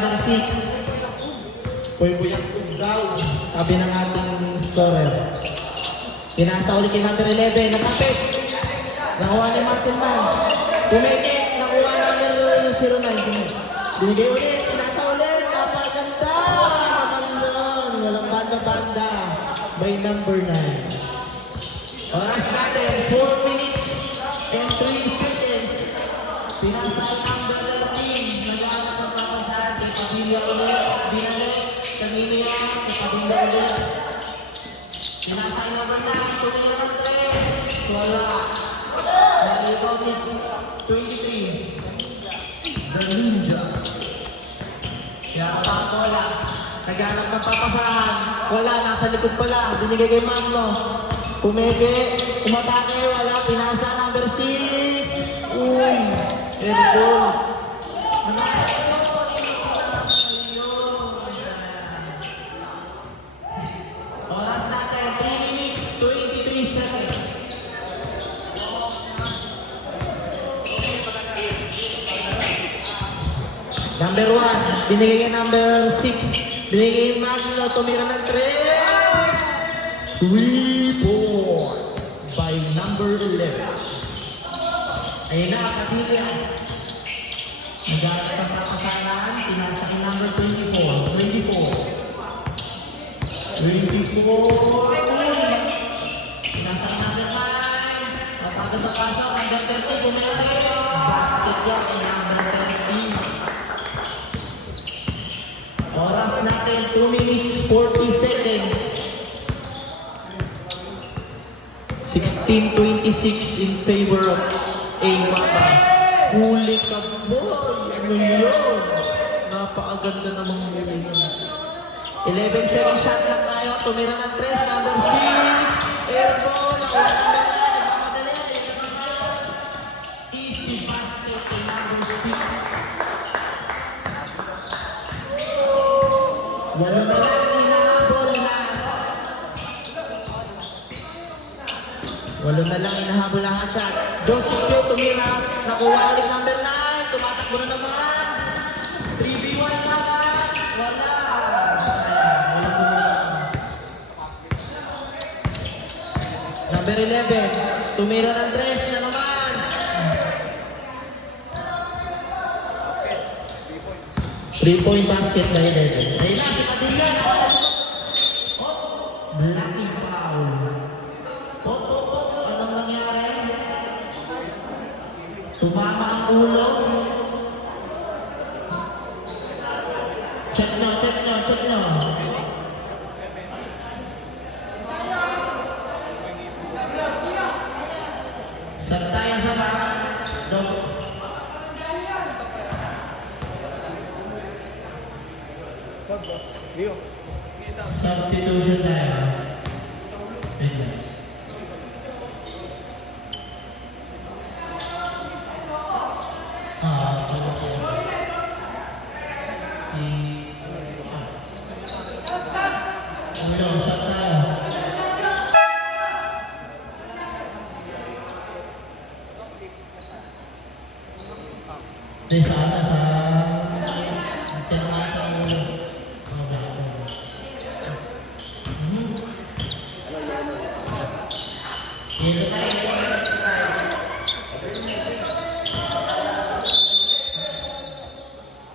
number 6. Puypuyang daw, sabi ng ating scorer. Pinasa ulit yung number 11, natapit. Nakuha ni Martin Man. Pumeke, nakuha number 09. Binigay ulit, pinasa ulit, napaganda. Naman walang banda-banda by number 9. Oras natin, 4 minutes and 3 seconds. Pinasa number 13. Nag-aalas ng papasahan. Kay Pabilla ulit. Binalik. Kanina. Kay Pabilla ulit. Pinasa number 9. Tumira ng 3. Wala. Nag-ibang 23. The Ninja. Kaya pang bola. Nag-aalas ng papasahan. Wala. Nasa likod pala. Binigay kay Magno. Pumeke, umatake, wala, pinasa number 6. Uy, airball. Oras natin, 3 minutes, 23 seconds. Number 1, binigay kay number 6. Binigay kay Magno, tumira ng 3. 3-4 by number 11. Ayun na, Kapilya. Nag-aalas ang papasalan, pinasa kay number 24. 24. Pinasa kay number 9. Napagod sa pasok, number 30, bumalik. Basket yan kay number 30. Oras natin, 2 minutes, 40 seconds. 16-26 in favor of A-Mama. Huli ka, boy! Ano yun? Napakaganda namang huli yun. 11 second shot lang tayo. Tumira ng 3, number 6. Airball. Nagmamadali. Easy basket kay number 6. Wala na lang. Walo na lang, inahabol ang shot. Joseph Q, tumira. Nakuha ulit number 9. Tumatakbo na naman. 3v1 naman. Wala. Number 11. Tumira ng 3 na naman. 3-point basket na 11. Ayun na, si Padilla. Lucky foul. Tumama ang ulo. Check nyo. Saan tayo sa back? Substitution tayo.